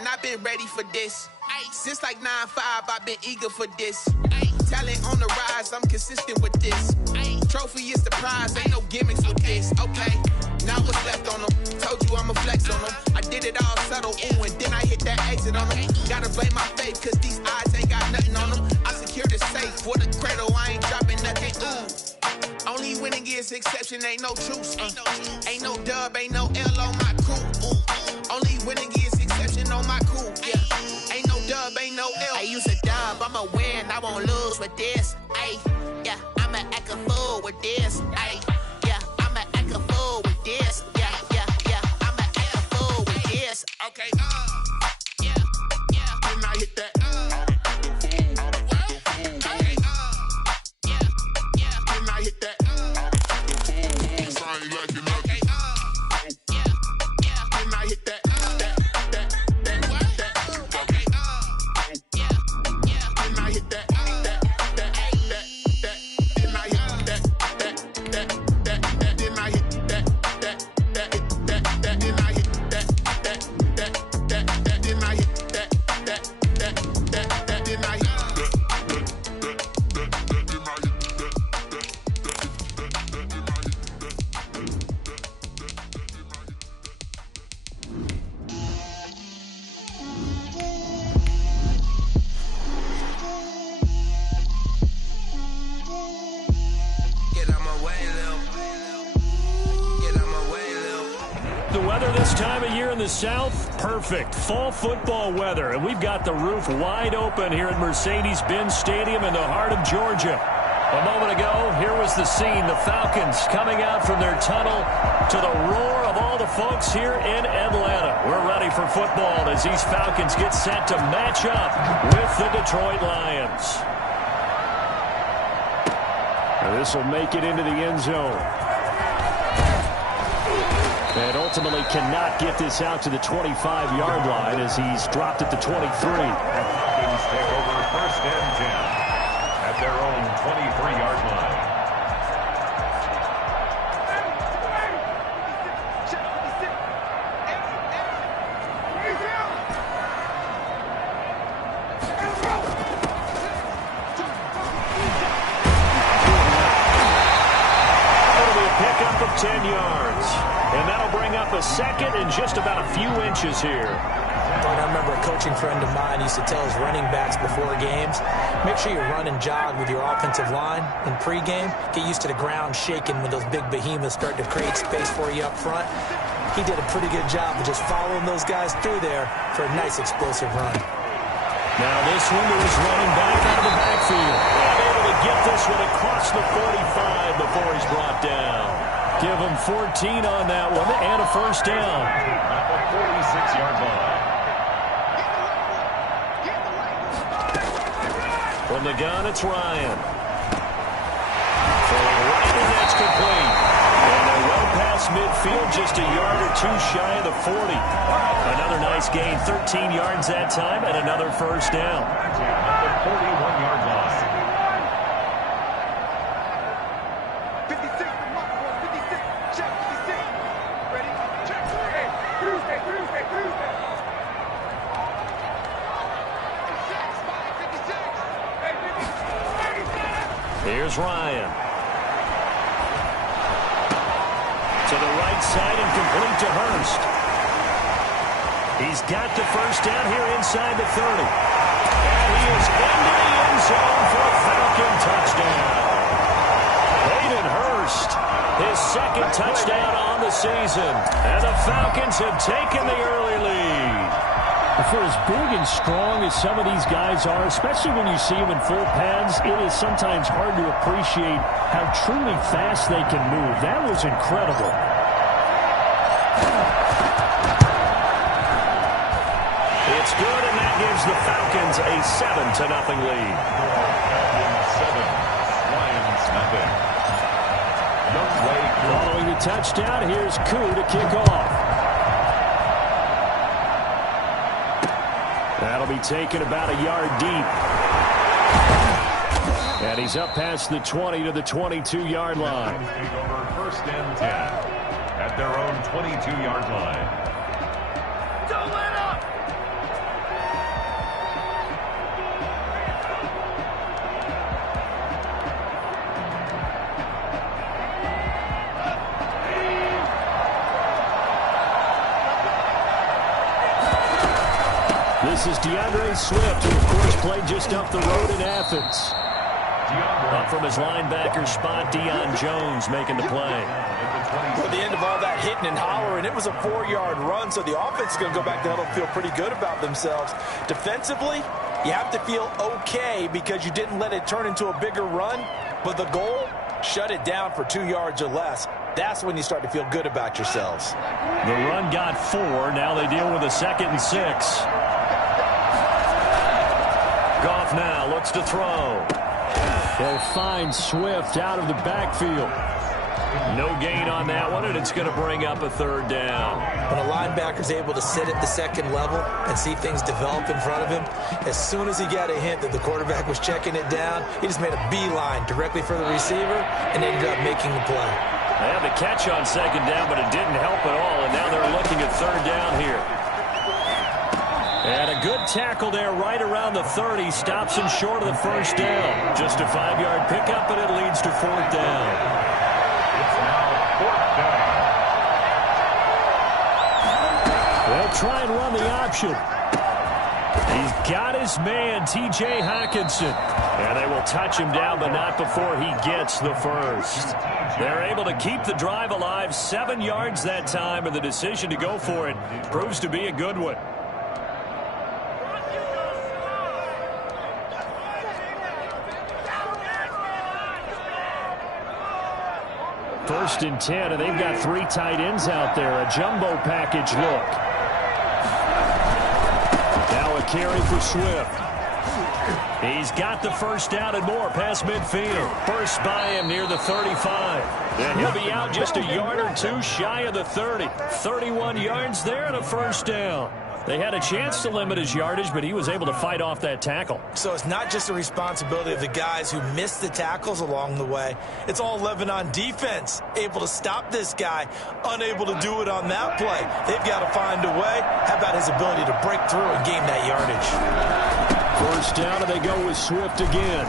learn, I've been ready for this. Since like 9-5, I've been eager for this. Talent on the rise, I'm consistent with this. Trophy is the prize, ain't no gimmicks with this. Okay, now what's left on them? Told you I'ma flex on them. I did it all subtle, ooh, and then I hit that exit on them. Gotta blame my faith, cause these odds ain't got nothing on them. I secure the safe for the cradle, I ain't dropping nothing, ooh. Only winning is exception, ain't no truce. Ain't no dub, ain't no L on my crew. Only winning is exception on my crew. Yeah, ain't no dub, ain't no L. I use a dub, I'ma win, I won't lose with this. Ay, yeah, I'ma act a fool with this. Ay, yeah, I'ma act a fool with this. Yeah, I'ma act a fool with this. Okay, yeah, then I hit that. South, perfect fall football weather, and we've got the roof wide open here at Mercedes-Benz Stadium in the heart of Georgia. A moment ago, here was the scene, the Falcons coming out from their tunnel to the roar of all the folks here in Atlanta. We're ready for football as these Falcons get set to match up with the Detroit Lions. Now this will make it into the end zone. And ultimately cannot get this out to the 25-yard line as he's dropped at the 23. Falcons take over first and 10 at their own 23-yard line. That'll be a pickup of 10 yards. And that'll bring up a second and just about a few inches here. I remember a coaching friend of mine used to tell his running backs before games, make sure you run and jog with your offensive line in pregame. Get used to the ground shaking when those big behemoths start to create space for you up front. He did a pretty good job of just following those guys through there for a nice explosive run. Now this one to his running back out of the backfield. And able to get this one across the 45 before he's brought down. Give him 14 on that one and a first down. At the 46-yard line. From the gun, it's Ryan. Throwing right, and that's complete. And they're well past midfield, just a yard or two shy of the 40. Another nice gain, 13 yards that time, and another first down. At the 41-yard line. Here's Ryan. To the right side and complete to Hurst. He's got the first down here inside the 30. And he is into the end zone for a Falcon touchdown. Hayden Hurst, his second touchdown on the season. And the Falcons have taken the early lead. For as big and strong as some of these guys are, especially when you see them in full pads, it is sometimes hard to appreciate how truly fast they can move. That was incredible. It's good, and that gives the Falcons a 7-0 lead. Falcons 7, Lions nothing. Following the touchdown, here's Koo to kick off. That'll be taken about a yard deep. And he's up past the 20 to the 22-yard line. Take over first and 10 at their own 22-yard line. Don't let up! This is DeAndre Swift, who, of course, played just up the road in Athens. Up from his linebacker spot, Deion Jones making the play. At the end of all that hitting and hollering, it was a 4-yard run, so the offense is going to go back to huddle and feel pretty good about themselves. Defensively, you have to feel okay because you didn't let it turn into a bigger run, but the goal, shut it down for 2 yards or less. That's when you start to feel good about yourselves. The run got 4. Now they deal with a 2nd and 6. Goff now looks to throw. They'll find Swift out of the backfield. No gain on that one, and it's going to bring up a 3rd down. When a linebacker's able to sit at the 2nd level and see things develop in front of him, as soon as he got a hint that the quarterback was checking it down, he just made a beeline directly for the receiver and ended up making the play. They had the catch on 2nd down, but it didn't help at all, and now they're looking at 3rd down here. And a good tackle there right around the 30. Stops him short of the 1st down. Just a 5-yard pickup, and it leads to 4th down. It's now 4th down. They'll try and run the option. He's got his man, T.J. Hockenson. And they will touch him down, but not before he gets the 1st. They're able to keep the drive alive. 7 yards that time, and the decision to go for it proves to be a good one. 1st and 10, and they've got 3 tight ends out there. A jumbo package look. Now a carry for Swift. He's got the 1st down and more past midfield. First by him near the 35. And he'll be out just a yard or 2 shy of the 30. 31 yards there and a 1st down. They had a chance to limit his yardage, but he was able to fight off that tackle. So it's not just the responsibility of the guys who missed the tackles along the way. It's all 11 on defense, able to stop this guy, unable to do it on that play. They've got to find a way. How about his ability to break through and gain that yardage? 1st down, and they go with Swift again.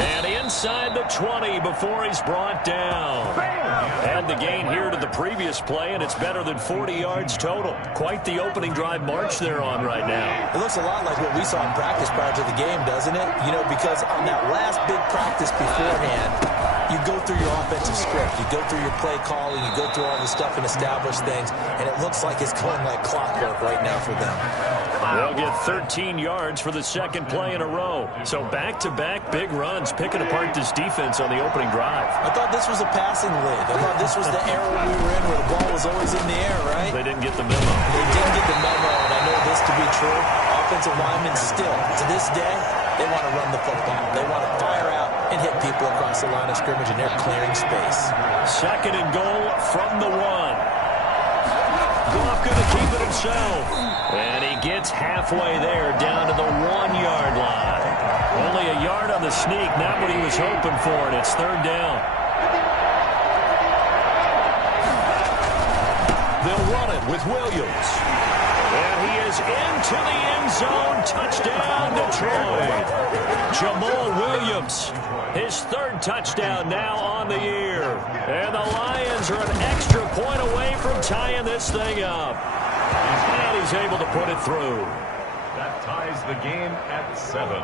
And inside the 20 before he's brought down. And the gain here to the previous play, and it's better than 40 yards total. Quite the opening drive march they're on right now. It looks a lot like what we saw in practice prior to the game, doesn't it? You know, because on that last big practice beforehand, you go through your offensive script, you go through your play calling, you go through all the stuff and establish things, and it looks like it's going like clockwork right now for them. They'll get 13 yards for the 2nd play in a row. So back-to-back big runs, picking apart this defense on the opening drive. I thought this was a passing league. I thought this was the era we were in where the ball was always in the air, right? They didn't get the memo. They didn't get the memo, and I know this to be true. Offensive linemen still, to this day, they want to run the football. They want to fire out and hit people across the line of scrimmage, and they're clearing space. 2nd and goal from the 1. Goff going to keep it himself. And he gets halfway there, down to the 1-yard line. Only a yard on the sneak, not what he was hoping for, and it's 3rd down. They'll run it with Williams. And he is into the end zone. Touchdown, Detroit. Jamal Williams, his 3rd touchdown now on the year. And the Lions are an extra point away from tying this thing up. And he's able to put it through. That ties the game at 7.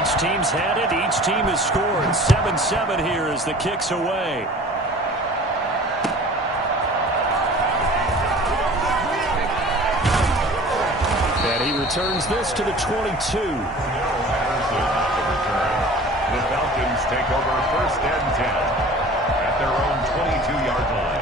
Each team's had it. Each team has scored. 7-7 here as the kick's away. And he returns this to the 22. The Falcons take over 1st and 10 at their own 22-yard line.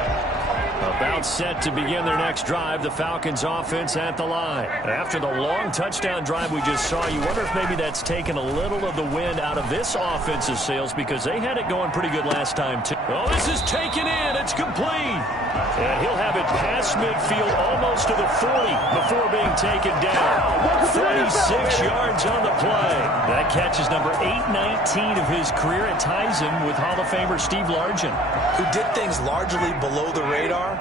About set to begin their next drive, the Falcons offense at the line. After the long touchdown drive we just saw, you wonder if maybe that's taken a little of the wind out of this offense's sails because they had it going pretty good last time too. Oh, this is taken in. It's complete. And he'll have it past midfield almost to the 40 before being taken down. 36 yards on the play. That catch is number 819 of his career. It ties him with Hall of Famer Steve Largent, who did things largely below the radar.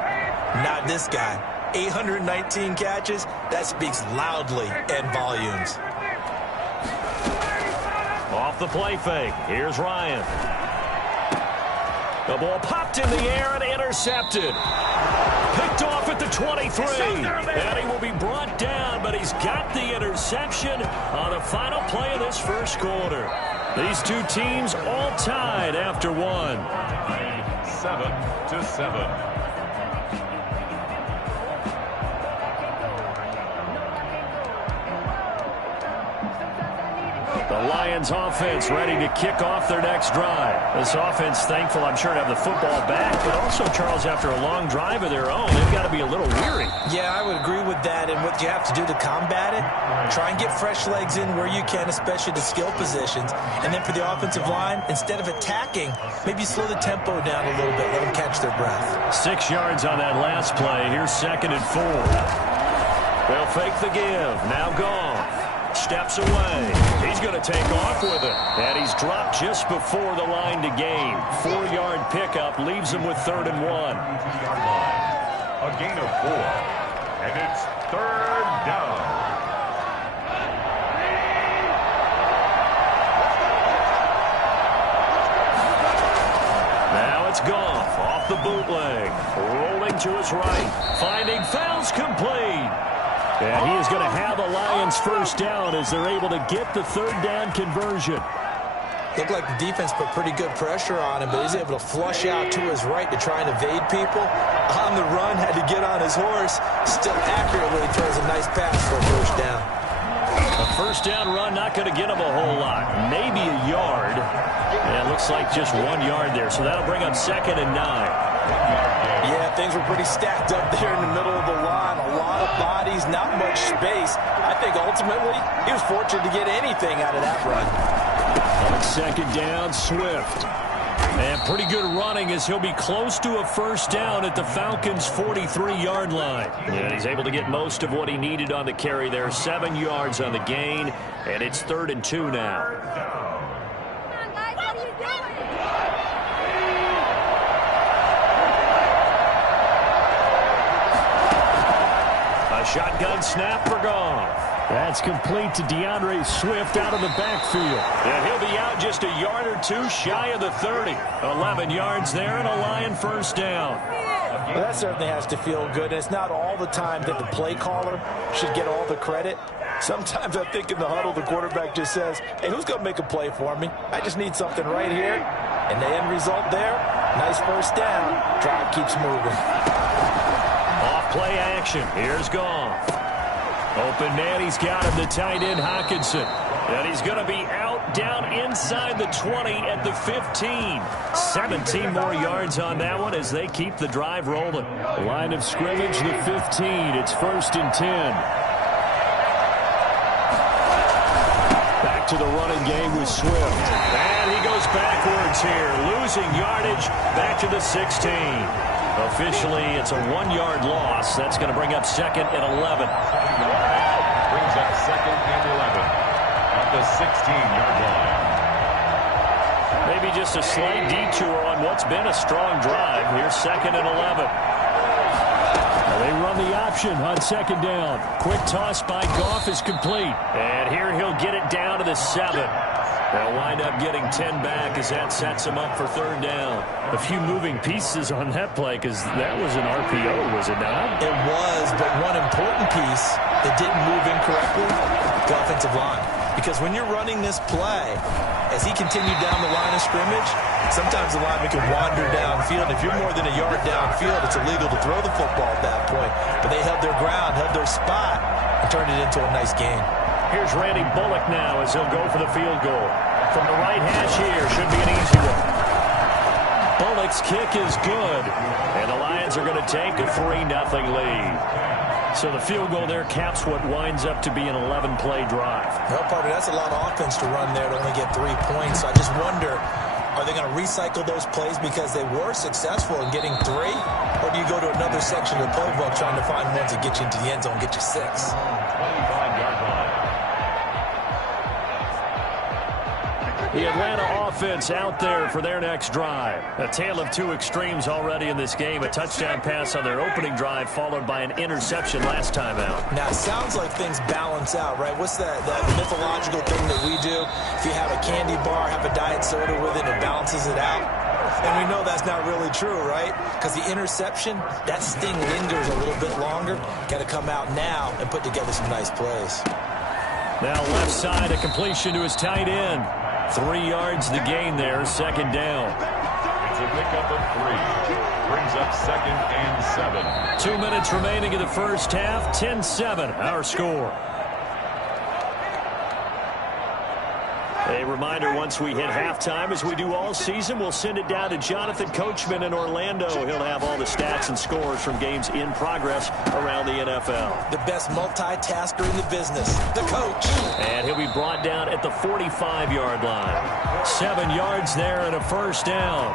Not this guy. 819 catches. That speaks loudly in volumes. Off the play fake. Here's Ryan. The ball popped in the air and intercepted. Picked off at the 23. And he will be brought down, but he's got the interception on the final play of this first quarter. These two teams all tied after one. 7-7. The Lions offense ready to kick off their next drive. This offense thankful, I'm sure, to have the football back, but also, Charles, after a long drive of their own, they've got to be a little weary. Yeah, I would agree with that, and what you have to do to combat it, try and get fresh legs in where you can, especially the skill positions. And then for the offensive line, instead of attacking, maybe slow the tempo down a little bit, let them catch their breath. 6 yards on that last play. Here's 2nd and 4. They'll fake the give. Now gone. Steps away. He's going to take off with it. And he's dropped just before the line to gain. 4-yard pickup leaves him with 3rd and 1. A gain of 4. And it's 3rd down. Now it's Goff off the bootleg. Rolling to his right. Finding fouls complete. And he is going to have the Lions first down as they're able to get the 3rd down conversion. Looked like the defense put pretty good pressure on him, but he's able to flush out to his right to try and evade people. On the run, had to get on his horse. Still accurately throws a nice pass for a first down. A first down run not going to get him a whole lot. Maybe a yard. And it looks like just 1 yard there. So that'll bring up 2nd and 9. Yeah, things were pretty stacked up there in the middle of the line. A lot of bodies, not much space. I think ultimately he was fortunate to get anything out of that run. On 2nd down, Swift. And pretty good running as he'll be close to a first down at the Falcons' 43-yard line. And he's able to get most of what he needed on the carry there. 7 yards on the gain, and it's 3rd and 2 now. Shotgun snap for Goff. That's complete to DeAndre Swift out of the backfield. And he'll be out just a yard or two shy of the 30. 11 yards there and a Lion first down. Well, that certainly has to feel good. It's not all the time that the play caller should get all the credit. Sometimes I think in the huddle, the quarterback just says, hey, who's going to make a play for me? I just need something right here. And the end result there, nice first down. Drive keeps moving. Off play action. Here's Goff. Open man. He's got him, the tight end Hockenson. And he's going to be out down inside the 20 at the 15. 17 more yards on that one as they keep the drive rolling. Line of scrimmage, the 15. It's 1st and 10. Back to the running game with Swift. And he goes backwards here. Losing yardage back to the 16. Officially, it's a 1-yard loss. That's going to bring up 2nd and 11. Brings up 2nd and 11 at the 16-yard line. Maybe just a slight detour on what's been a strong drive. Here's 2nd and 11. They run the option on 2nd down. Quick toss by Goff is complete. And here he'll get it down to the 7. They'll wind up getting 10 back as that sets him up for 3rd down. A few moving pieces on that play because that was an RPO, was it not? It was, but one important piece that didn't move incorrectly, the offensive line. Because when you're running this play, as he continued down the line of scrimmage, sometimes the lineman can wander downfield. If you're more than a yard downfield, it's illegal to throw the football at that point. But they held their ground, held their spot, and turned it into a nice gain. Here's Randy Bullock now as he'll go for the field goal. From the right hash here, should be an easy one. Bullock's kick is good, and the Lions are going to take a 3-0 lead. So the field goal there caps what winds up to be an 11-play drive. Well, partner, that's a lot of offense to run there to only get 3 points. I just wonder, are they going to recycle those plays because they were successful in getting 3? Or do you go to another section of the playbook trying to find ones that get you into the end zone and get you 6? 25-yard line. The Atlanta offense out there for their next drive. A tale of two extremes already in this game. A touchdown pass on their opening drive followed by an interception last time out. Now, it sounds like things balance out, right? What's that mythological thing that we do? If you have a candy bar, have a diet soda with it, it balances it out. And we know that's not really true, right? Because the interception, that sting lingers a little bit longer. Got to come out now and put together some nice plays. Now left side, a completion to his tight end. 3 yards the gain there, second down. It's a pickup of 3. Brings up 2nd and 7. 2 minutes remaining in the first half. 10-7, our score. A reminder, once we hit halftime, as we do all season, we'll send it down to Jonathan Coachman in Orlando. He'll have all the stats and scores from games in progress around the NFL. The best multitasker in the business, the coach. And he'll be brought down at the 45-yard line. 7 yards there and a first down.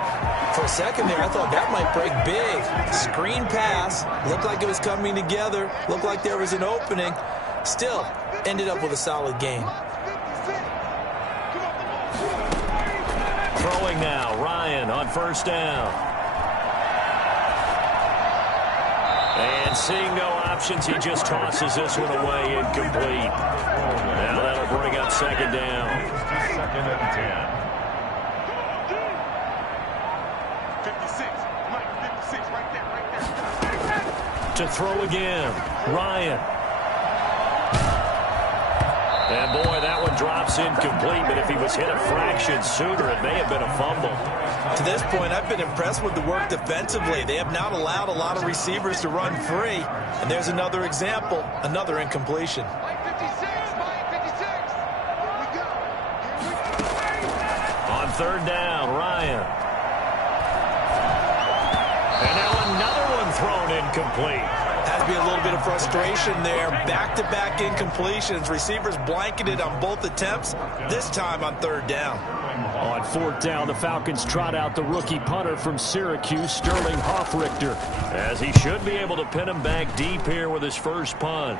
For a second there, I thought that might break big. Screen pass. Looked like it was coming together. Looked like there was an opening. Still, ended up with a solid game. Throwing now, Ryan on first down. And seeing no options, he just tosses this one away, incomplete. Now that'll bring up second down. 2nd and 10. 56. Mike, 56, right there. To throw again, Ryan. And boy, that one drops incomplete, but if he was hit a fraction sooner, it may have been a fumble. To this point, I've been impressed with the work defensively. They have not allowed a lot of receivers to run free. And there's another example, another incompletion. Mike 56, Mike 56. Here we go. On third down, Ryan. And now another one thrown incomplete. Has to be a little bit of frustration there. Back-to-back incompletions. Receivers blanketed on both attempts, this time on third down. On fourth down, the Falcons trot out the rookie punter from Syracuse, Sterling Hoffrichter, as he should be able to pin him back deep here with his first punt.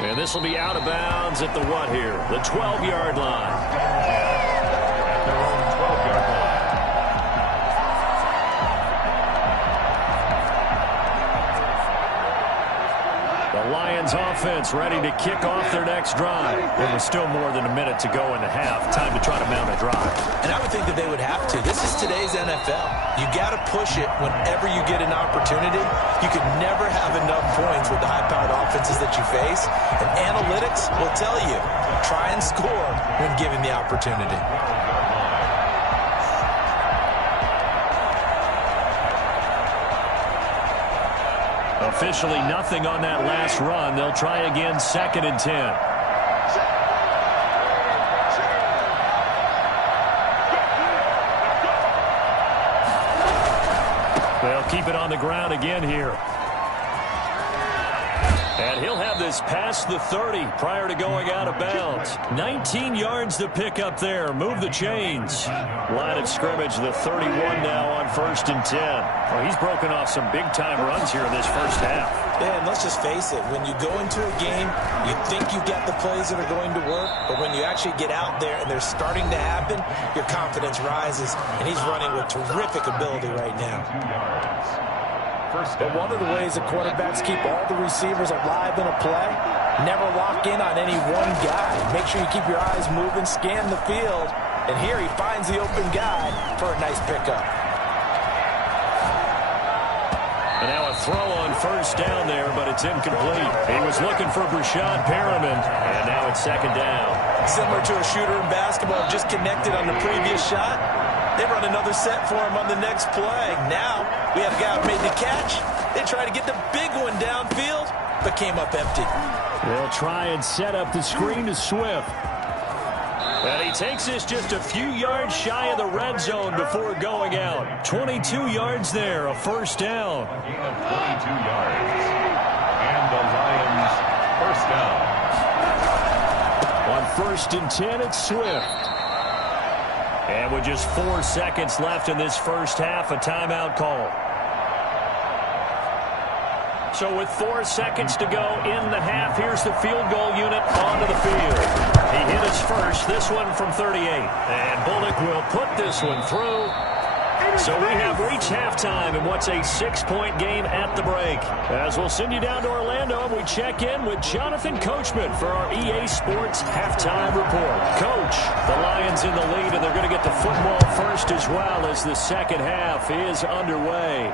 And this will be out of bounds at the what here? The 12-yard line. At their own 12-yard line. The Lions offense ready to kick off their next drive. There was still more than a minute to go in the half. Time to try to mount a drive. And I would think that they would have to. This is today's NFL. You got to push it whenever you get an opportunity. You could never have enough points with the high-powered offenses that you face. And analytics will tell you, try and score when given the opportunity. Officially nothing on that last run. They'll try again, 2nd and 10. They'll keep it on the ground again here. And he'll have this past the 30 prior to going out of bounds. 19 yards to pick up there. Move the chains. Line of scrimmage, the 31 now on 1st and 10. Well, he's broken off some big-time runs here in this first half. Yeah, and let's just face it. When you go into a game, you think you get the plays that are going to work, but when you actually get out there and they're starting to happen, your confidence rises, and he's running with terrific ability right now. But one of the ways that quarterbacks keep all the receivers alive in a play, never lock in on any one guy. Make sure you keep your eyes moving, scan the field, and here he finds the open guy for a nice pickup. And now a throw on first down there, but it's incomplete. He was looking for Brashad Perriman, and now it's 2nd down. Similar to a shooter in basketball, just connected on the previous shot. They run another set for him on the next play. Now, we had a guy who made the catch. They tried to get the big one downfield, but came up empty. They'll try and set up the screen to Swift. And he takes this just a few yards shy of the red zone before going out. 22 yards there, a first down. A gain of 22 yards. And the Lions first down. On 1st and 10, it's Swift. And with just 4 seconds left in this first half, a timeout call. So with 4 seconds to go in the half, here's the field goal unit onto the field. He hit his first, this one from 38. And Bullock will put this one through. So we have reached halftime in what's a 6-point game at the break. As we'll send you down to Orlando and we check in with Jonathan Coachman for our EA Sports Halftime Report. Coach, the Lions in the lead, and they're going to get the football first as well as the second half is underway.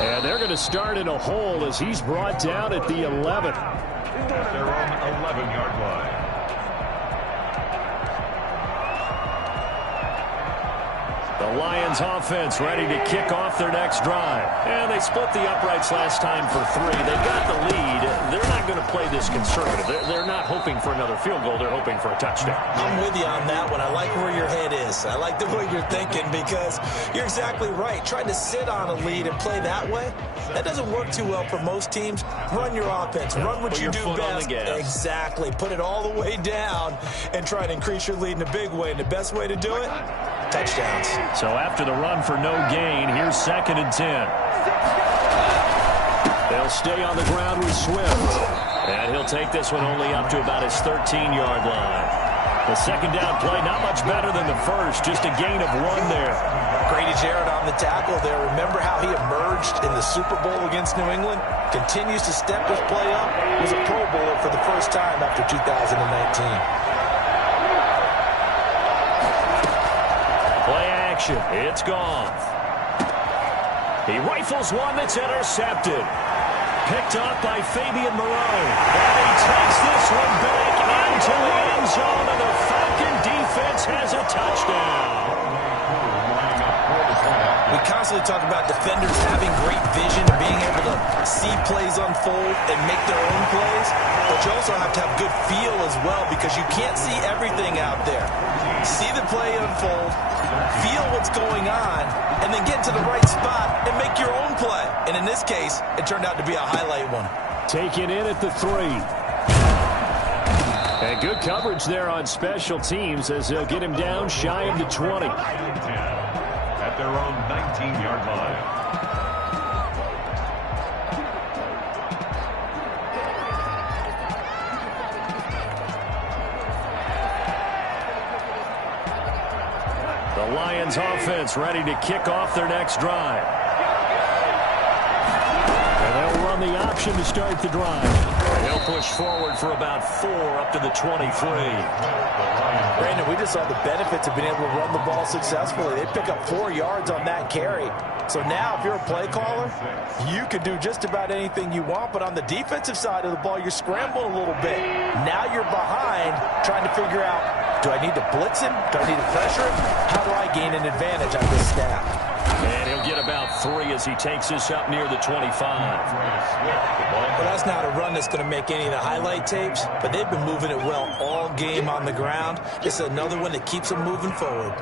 And they're going to start in a hole as he's brought down at the 11. At their own 11-yard line. The Lions offense ready to kick off their next drive. And they split the uprights last time for 3. They got the lead. They're not going to play this conservative. They're not hoping for another field goal. They're hoping for a touchdown. I'm with you on that one. I like where your head is. I like the way you're thinking because you're exactly right. Trying to sit on a lead and play that way, that doesn't work too well for most teams. Run your offense. Run what you do best. Exactly. Put it all the way down and try to increase your lead in a big way. And the best way to do it? Touchdowns. So after the run for no gain, here's 2nd and 10. They'll stay on the ground with Swift. And he'll take this one only up to about his 13-yard line. The second down play, not much better than the first, just a gain of 1 there. Grady Jarrett on the tackle there. Remember how he emerged in the Super Bowl against New England? Continues to step his play up. Was a Pro Bowler for the first time after 2019. It's gone. He rifles one that's intercepted. Picked up by Fabian Moreau. And he takes this one back into the end zone, and the Falcon defense has a touchdown. We constantly talk about defenders having great vision and being able to see plays unfold and make their own plays, but you also have to have good feel as well because you can't see everything out there. See the play unfold, feel what's going on, and then get to the right spot and make your own play. And in this case, it turned out to be a highlight one. Taken in at the 3. And good coverage there on special teams as they'll get him down shy of the 20. At their own 19-yard line. The Lions offense ready to kick off their next drive. And they'll run the option to start the drive. And they'll push forward for about 4 up to the 23. Brandon, we just saw the benefits of being able to run the ball successfully. They pick up 4 yards on that carry. So now if you're a play caller, you can do just about anything you want. But on the defensive side of the ball, you're scrambling a little bit. Now you're behind trying to figure out, do I need to blitz him? Do I need to pressure him? How do I gain an advantage on this snap? And he'll get about 3 as he takes this up near the 25. Well, that's not a run that's going to make any of the highlight tapes, but they've been moving it well all game on the ground. This is another one that keeps them moving forward.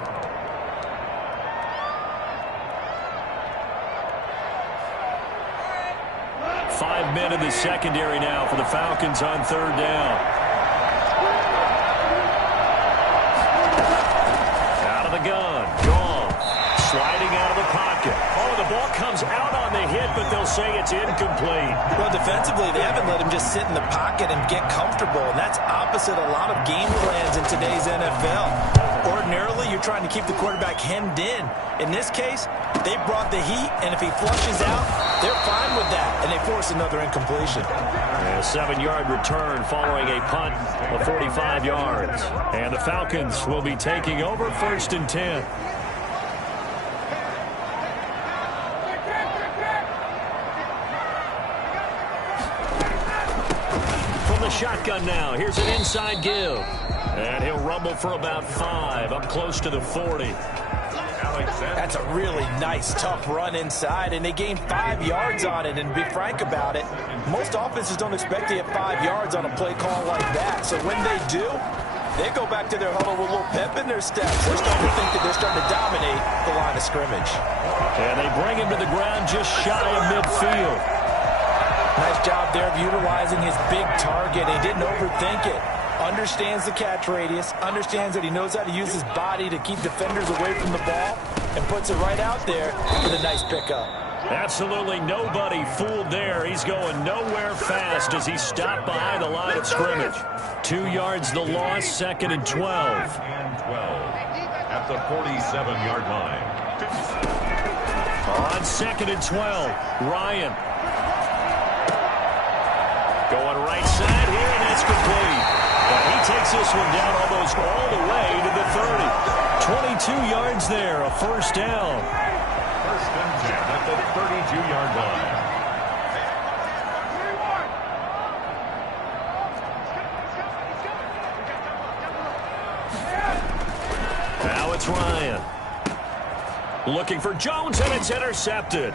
5 men in the secondary now for the Falcons on 3rd down. Out of the gun. Gone. Sliding out of the pocket. Oh, the ball comes out on the hit, but they'll say it's incomplete. Well, defensively, they haven't let him just sit in the pocket and get comfortable, and that's opposite a lot of game plans in today's NFL. Ordinarily, you're trying to keep the quarterback hemmed in. In this case, they brought the heat, and if he flushes out, they're fine with that, and they force another incompletion. A 7-yard return following a punt of 45 yards. And the Falcons will be taking over 1st and 10. From the shotgun now, here's an inside give. And he'll rumble for about 5, up close to the 40. That's a really nice, tough run inside, and they gained 5 yards on it. And to be frank about it, most offenses don't expect to get 5 yards on a play call like that. So when they do, they go back to their huddle with a little pep in their steps. They're starting to think that they're starting to dominate the line of scrimmage. And they bring him to the ground just shy of midfield. Nice job there of utilizing his big target. He didn't overthink it. Understands the catch radius, understands that he knows how to use his body to keep defenders away from the ball, and puts it right out there with a nice pickup. Absolutely nobody fooled there. He's going nowhere fast as he stopped behind the line of scrimmage. 2 yards the loss, 2nd and 12. And 12 at the 47-yard line. On 2nd and 12, Ryan. Going right side here, and that's complete. And he takes this one down almost all the way to the 30. 22 yards there, a first down. First and 10 at the 32-yard line. Now it's Ryan. Looking for Jones, and it's intercepted.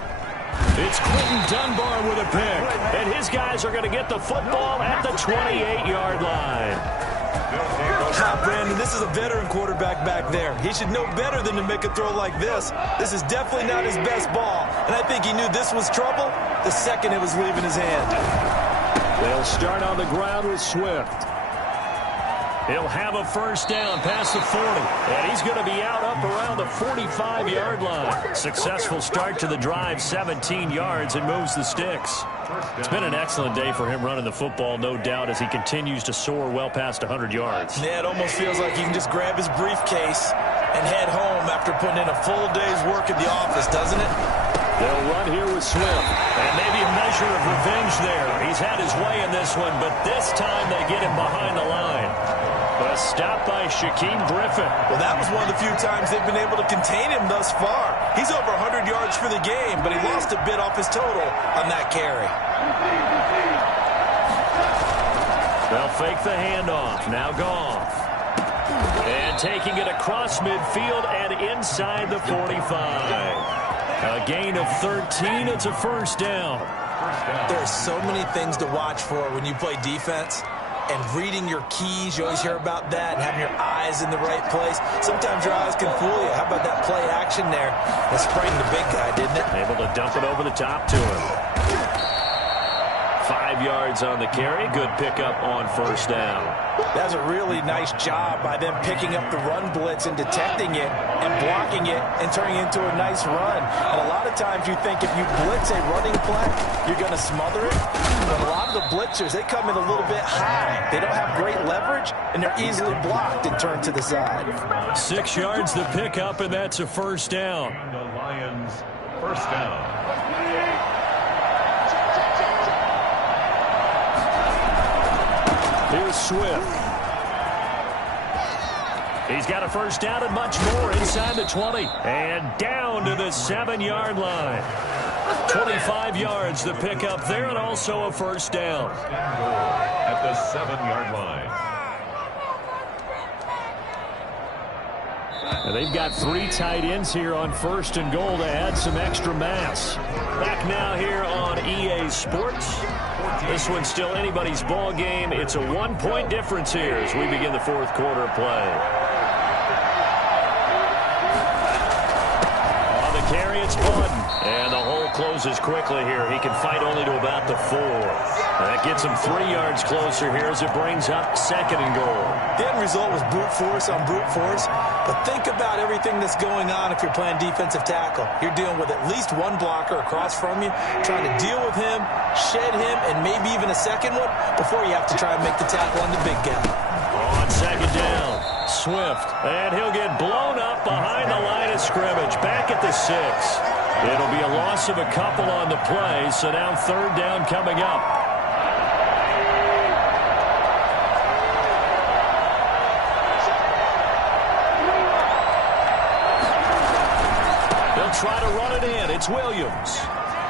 It's Quinton Dunbar with a pick. And his guys are going to get the football at the 28-yard line. Brandon, this is a veteran quarterback back there. He should know better than to make a throw like this. This is definitely not his best ball. And I think he knew this was trouble the second it was leaving his hand. They'll start on the ground with Swift. He'll have a first down past the 40. And he's going to be out up around the 45-yard line. Successful start to the drive, 17 yards, and moves the sticks. It's been an excellent day for him running the football, no doubt, as he continues to soar well past 100 yards. Yeah, it almost feels like he can just grab his briefcase and head home after putting in a full day's work at the office, doesn't it? They'll run here with Swift. And maybe a measure of revenge there. He's had his way in this one, but this time they get him behind the line. A stop by Shaquem Griffin. Well, that was one of the few times they've been able to contain him thus far. He's over 100 yards for the game, but he lost a bit off his total on that carry. They'll fake the handoff. Now Goff. And taking it across midfield and inside the 45. A gain of 13. It's a first down. There's so many things to watch for when you play defense. And reading your keys, you always hear about that, and having your eyes in the right place. Sometimes your eyes can fool you. How about that play action there? That sprang the big guy, didn't it? Able to dump it over the top to him. 5 yards on the carry. Good pickup on first down. That's a really nice job by them picking up the run blitz and detecting it and blocking it and turning it into a nice run. And a lot of times you think if you blitz a running play, you're going to smother it. But a lot of the blitzers, they come in a little bit high. They don't have great leverage, and they're easily blocked and turned to the side. 6 yards the pickup, and that's a first down. The Lions, first down. Here's Swift. He's got a first down and much more inside the 20. And down to the 7-yard line. 25 yards the pickup there, and also a first down. At the 7-yard line. And they've got 3 tight ends here on first and goal to add some extra mass. Back now here on EA Sports. This one's still anybody's ball game. It's a 1-point difference here as we begin the fourth quarter play. On the carry, it's Button. And the hole closes quickly here. He can fight only to about the 4. That gets him 3 yards closer here as it brings up 2nd and goal. The end result was brute force on brute force. But think about everything that's going on if you're playing defensive tackle. You're dealing with at least one blocker across from you, trying to deal with him, shed him, and maybe even a second one before you have to try and make the tackle on the big guy. On 2nd down, Swift. And he'll get blown up behind the line of scrimmage. Back at the 6. It'll be a loss of a couple on the play, so now 3rd down coming up. Try to run it in. It's Williams.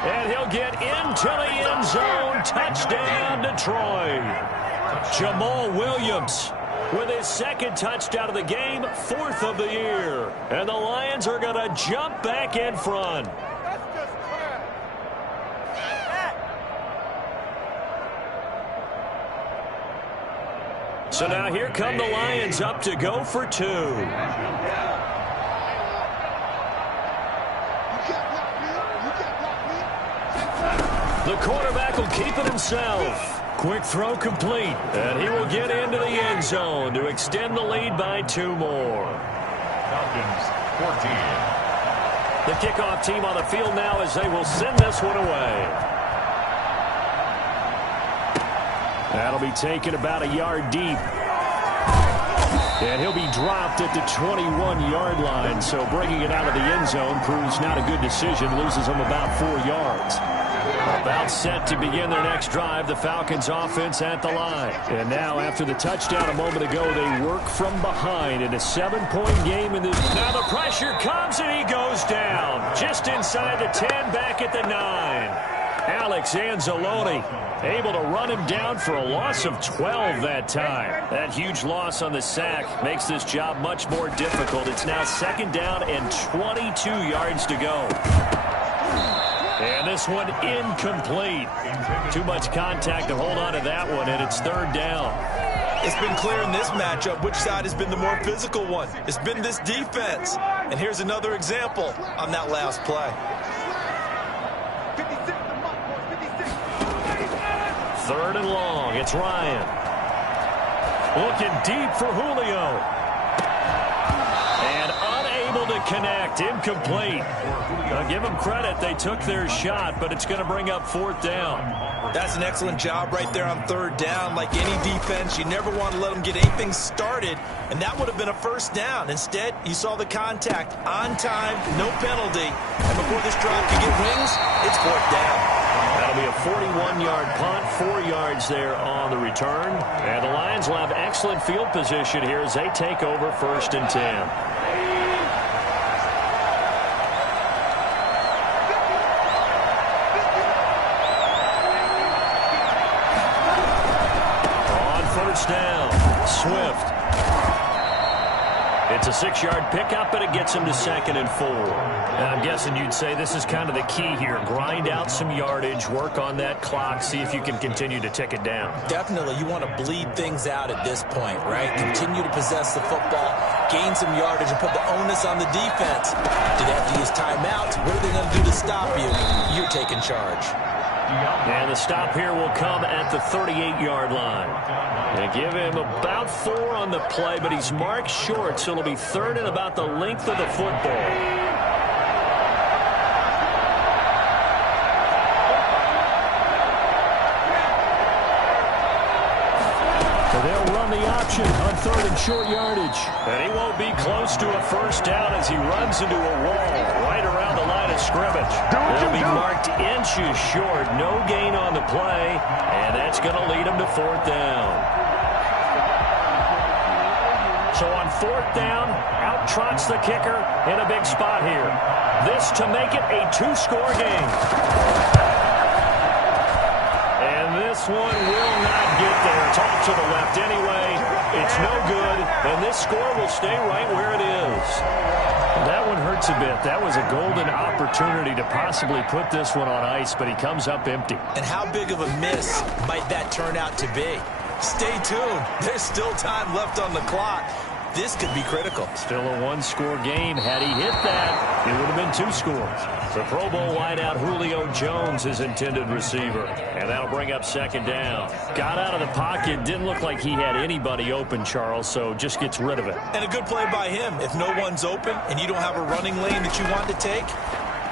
And he'll get into the end zone. Touchdown, Detroit. Jamal Williams with his 2nd touchdown of the game, 4th of the year. And the Lions are going to jump back in front. So now here come the Lions up to go for 2. The quarterback will keep it himself. Quick throw complete. And he will get into the end zone to extend the lead by 2 more. Falcons 14. The kickoff team on the field now as they will send this one away. That'll be taken about a yard deep. And he'll be dropped at the 21-yard line. So bringing it out of the end zone proves not a good decision. Loses them about 4 yards. About set to begin their next drive. The Falcons offense at the line. And now after the touchdown a moment ago, they work from behind in a 7-point game in this. Now the pressure comes and he goes down. Just inside the 10, back at the 9. Alex Anzalone able to run him down for a loss of 12 that time. That huge loss on the sack makes this job much more difficult. It's now 2nd down and 22 yards to go. And this one incomplete. Too much contact to hold on to that one, and it's 3rd down. It's been clear in this matchup which side has been the more physical one. It's been this defense. And here's another example on that last play. 3rd and long. It's Ryan. Looking deep for Julio. And unable to connect. Incomplete. I'll give them credit. They took their shot, but it's going to bring up 4th down. That's an excellent job right there on 3rd down. Like any defense, you never want to let them get anything started, and that would have been a 1st down. Instead, you saw the contact on time, no penalty, and before this drive could get wings, it's 4th down. That'll be a 41-yard punt, 4 yards there on the return. And the Lions will have excellent field position here as they take over 1st and 10. On 1st down, Swift. It's a 6-yard pickup, and it gets him to 2nd and 4. And I'm guessing you'd say this is kind of the key here. Grind out some yardage, work on that clock, see if you can continue to tick it down. Definitely, you want to bleed things out at this point, right? Continue to possess the football, gain some yardage, and put the onus on the defense. Do they have to use timeouts? What are they going to do to stop you? You're taking charge. And the stop here will come at the 38-yard line. They give him about 4 on the play, but he's marked short, so it'll be 3rd and about the length of the football. They'll run the option on 3rd and short yardage. And he won't be close to a 1st down as he runs into a wall right around the line of scrimmage. They'll be marked inches short. No gain on the play. And that's going to lead him to 4th down. So on 4th down, out trots the kicker in a big spot here. This to make it a 2-score game. And this one will not get there. It's off to the left anyway. It's no good. And this score will stay right where it is. That one hurts a bit. That was a golden opportunity to possibly put this one on ice, but he comes up empty. And how big of a miss might that turn out to be? Stay tuned. There's still time left on the clock. This could be critical. Still a 1-score game. Had he hit that, it would have been 2 scores. The Pro Bowl wideout Julio Jones, his intended receiver. And that'll bring up 2nd down. Got out of the pocket. Didn't look like he had anybody open, Charles, so just gets rid of it. And a good play by him. If no one's open and you don't have a running lane that you want to take,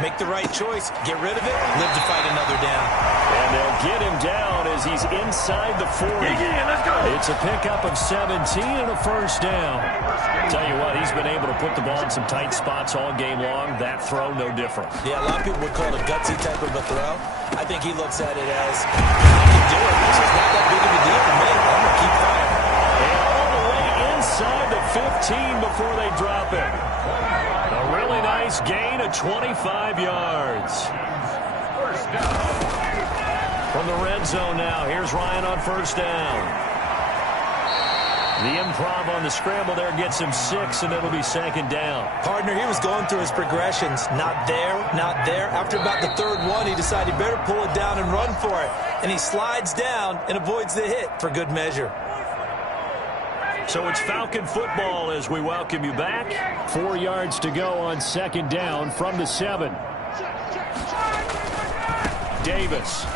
make the right choice. Get rid of it. Live to fight another down. And they'll get him down as he's inside the 40. Let's go. It's a pickup of 17 and a 1st down. Tell you what, he's been able to put the ball in some tight spots all game long. That throw, no different. Yeah, a lot of people would call it a gutsy type of a throw. I think he looks at it as, I can do it. This is not that big of a deal for me. I'm going to keep firing. And all the way inside the 15 before they drop it. A really nice gain of 25 yards. From the red zone now, here's Ryan on 1st down. The improv on the scramble there gets him 6, and it'll be 2nd down. Partner, he was going through his progressions. Not there, not there. After about the 3rd one, he decided he better pull it down and run for it. And he slides down and avoids the hit for good measure. So it's Falcon football as we welcome you back. 4 yards to go on 2nd down from the 7. Davis.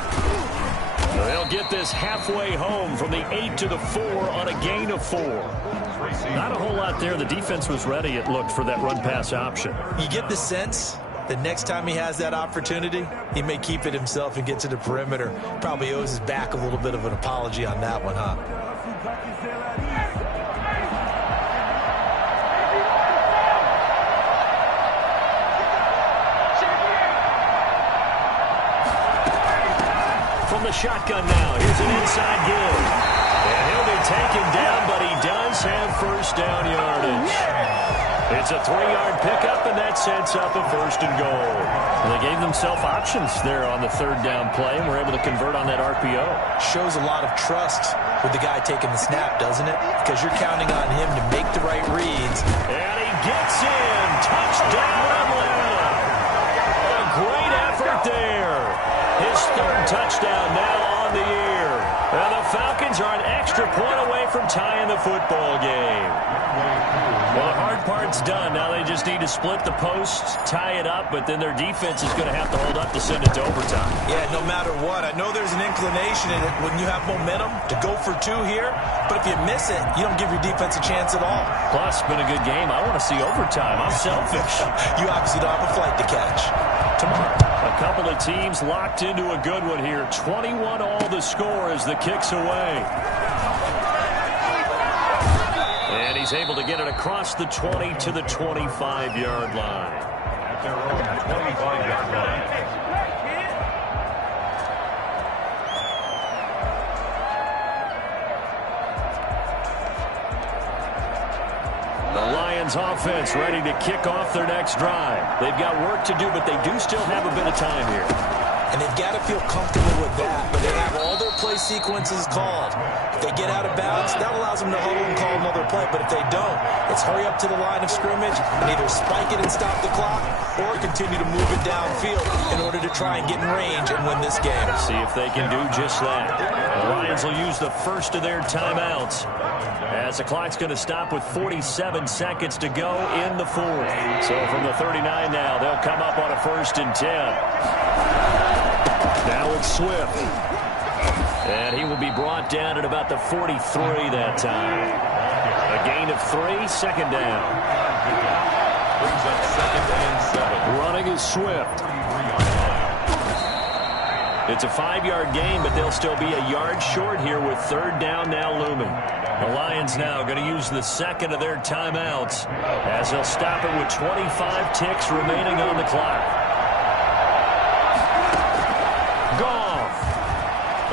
They'll get this halfway home from the 8 to the 4 on a gain of 4. Not a whole lot there. The defense was ready, it looked, for that run-pass option. You get the sense the next time he has that opportunity, he may keep it himself and get to the perimeter. Probably owes his back a little bit of an apology on that one, huh? From the shotgun now, here's an inside give. And he'll be taken down, but he does have first down yardage. It's a 3-yard pickup, and that sets up a 1st and goal. And they gave themselves options there on the 3rd down play, and were able to convert on that RPO. Shows a lot of trust with the guy taking the snap, doesn't it? Because you're counting on him to make the right reads. And he gets in. Touchdown, Atlanta. A great effort there. His 3rd touchdown now on the year. And the Falcons are an extra point away from tying the football game. Well, the hard part's done. Now they just need to split the posts, tie it up, but then their defense is going to have to hold up to send it to overtime. Yeah, no matter what. I know there's an inclination in it when you have momentum to go for 2 here, but if you miss it, you don't give your defense a chance at all. Plus, it's been a good game. I want to see overtime. I'm selfish. You obviously don't have a flight to catch. Tomorrow, a couple of teams locked into a good one here. 21-all the score as the kick's away. And he's able to get it across the 20 to the 25-yard line. At their own 25-yard line. The Lions offense ready to kick off their next drive. They've got work to do, but they do still have a bit of time here. And they've got to feel comfortable with that, but they have all their play sequences called. If they get out of bounds, that allows them to huddle and call another play. But if they don't, it's hurry up to the line of scrimmage and either spike it and stop the clock or continue to move it downfield in order to try and get in range and win this game. See if they can do just that. The Lions will use the first of their timeouts as the clock's going to stop with 47 seconds to go in the 4th. So from the 39 now, they'll come up on a 1st and 10. Now it's Swift. And he will be brought down at about the 43 that time. A gain of 3, 2nd down. Brings up 2nd and 7. Running is Swift. It's a 5-yard gain, but they'll still be a yard short here with 3rd down now looming. The Lions now going to use the 2nd of their timeouts as they'll stop it with 25 ticks remaining on the clock.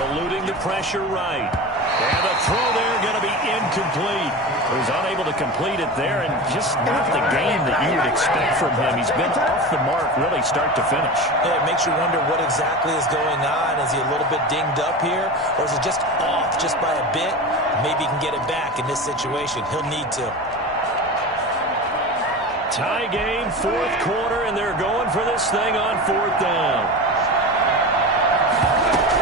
Eluding the pressure right. And the throw there going to be incomplete. He was unable to complete it there, and just not the game that you would expect from him. He's been off the mark really start to finish. Yeah, it makes you wonder what exactly is going on. Is he a little bit dinged up here, or is it just off just by a bit? Maybe he can get it back in this situation. He'll need to. Tie game, 4th quarter, and they're going for this thing on 4th down.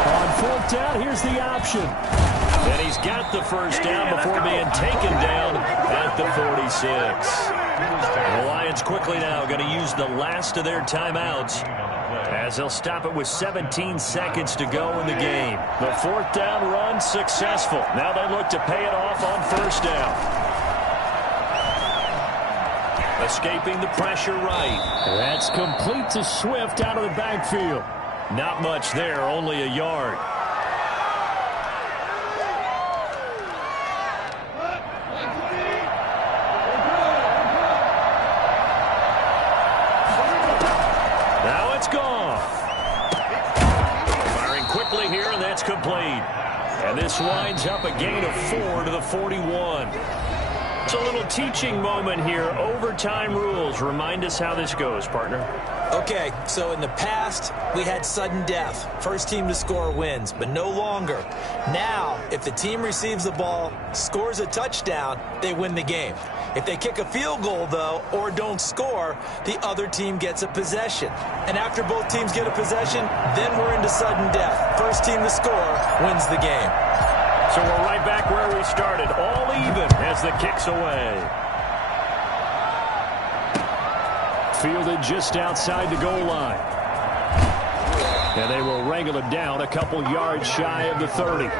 On 4th down, here's the option. And he's got the 1st down before being taken down at the 46. The Lions quickly now going to use the last of their timeouts as they'll stop it with 17 seconds to go in the game. The 4th down run successful. Now they look to pay it off on 1st down. Escaping the pressure right. That's complete to Swift out of the backfield. Not much there, only a yard. Now it's Goff. Firing quickly here, and that's complete. And this winds up a gain of 4 to the 41. It's a little teaching moment here. Overtime rules. Remind us how this goes, partner. Okay, so in the past, we had sudden death. First team to score wins, but no longer. Now, if the team receives the ball, scores a touchdown, they win the game. If they kick a field goal, though, or don't score, the other team gets a possession. And after both teams get a possession, then we're into sudden death. First team to score wins the game. So we're right back where we started, all even as the kick's away. Fielded just outside the goal line. And they will wrangle it down a couple yards shy of the 30. At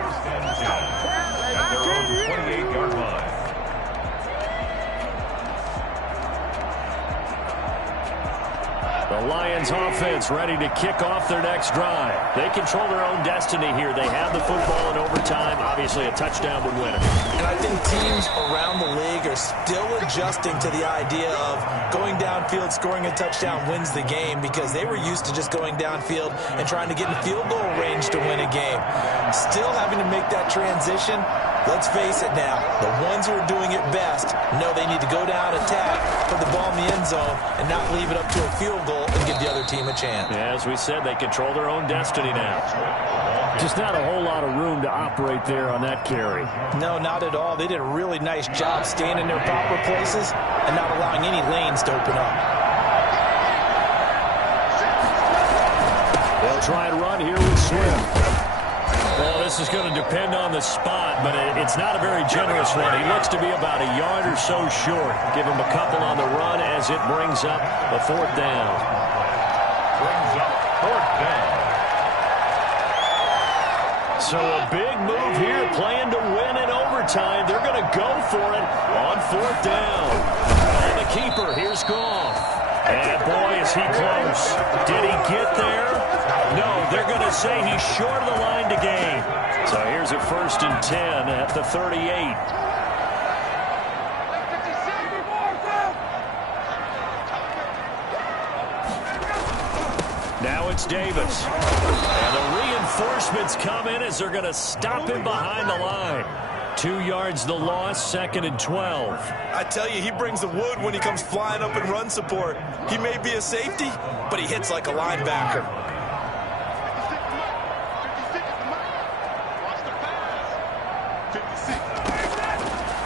their own 28-yard line. The Lions offense ready to kick off their next drive. They control their own destiny here. They have the football in overtime. Obviously, a touchdown would win it. And I think teams around the league are still adjusting to the idea of going downfield, scoring a touchdown wins the game, because they were used to just going downfield and trying to get in field goal range to win a game. Still having to make that transition. Let's face it now, the ones who are doing it best know they need to go down, attack, put the ball in the end zone, and not leave it up to a field goal and give the other team a chance. Yeah, as we said, they control their own destiny now. Just not a whole lot of room to operate there on that carry. No, not at all. They did a really nice job staying in their proper places and not allowing any lanes to open up. They'll try and run here with Swift. Well, this is going to depend on the spot, but it's not a very generous one. He looks to be about a yard or so short. Give him a couple on the run as it brings up a fourth down. Brings up fourth down. So a big move here, playing to win in overtime. They're going to go for it on fourth down. And the keeper, here's Goff. And boy, is he close. Did he get there? No, they're going to say he's short of the line to gain. So here's a 1st and 10 at the 38. Now it's Davis. And the reinforcements come in as they're going to stop him behind the line. 2 yards the loss, 2nd and 12. I tell you, he brings the wood when he comes flying up in run support. He may be a safety, but he hits like a linebacker.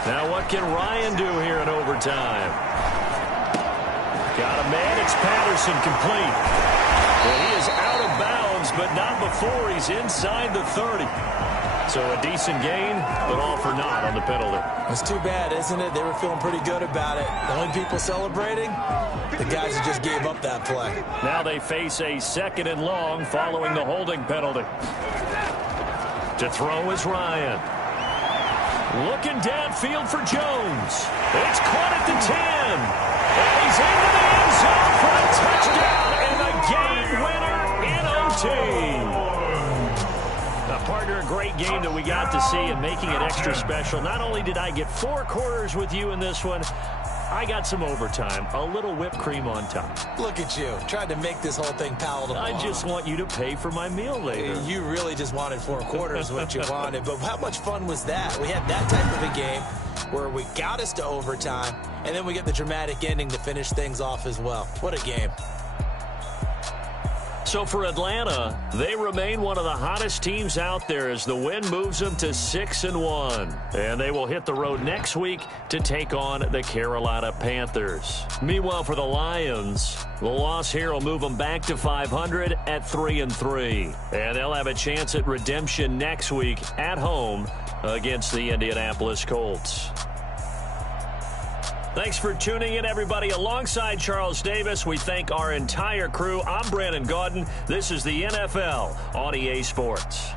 Now what can Ryan do here in overtime? Got a man, it's Patterson, complete. Well, he is out of bounds, but not before he's inside the 30. So a decent gain, but all for naught on the penalty. It's too bad, isn't it? They were feeling pretty good about it. The only people celebrating, the guys who just gave up that play. Now they face a 2nd and long following the holding penalty. To throw is Ryan. Looking downfield for Jones. It's caught at the 10. And he's into the end zone for a touchdown and a game winner in OT. Partner, a great game that we got to see, and making it extra special. Not only did I get 4 quarters with you in this one, I got some overtime, a little whipped cream on top. Look at you, tried to make this whole thing palatable. I just want you to pay for my meal later. You really just wanted 4 quarters, what you wanted. But how much fun was that? We had that type of a game where we got us to overtime, and then we get the dramatic ending to finish things off as well. What a game. So for Atlanta, they remain one of the hottest teams out there as the win moves them to 6-1. And they will hit the road next week to take on the Carolina Panthers. Meanwhile, for the Lions, the loss here will move them back to 500 at 3-3. And they'll have a chance at redemption next week at home against the Indianapolis Colts. Thanks for tuning in, everybody. Alongside Charles Davis, we thank our entire crew. I'm Brandon Gaudin. This is the NFL on EA Sports.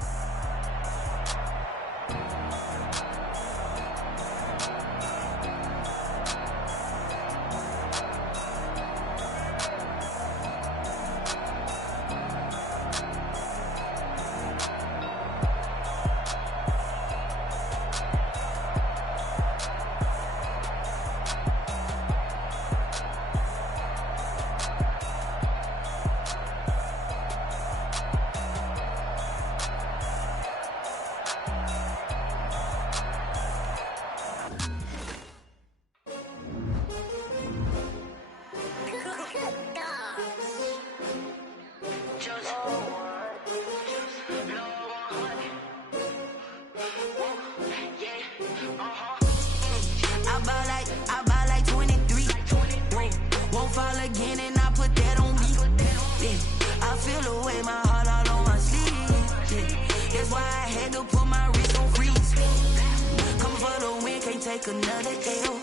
Take another L.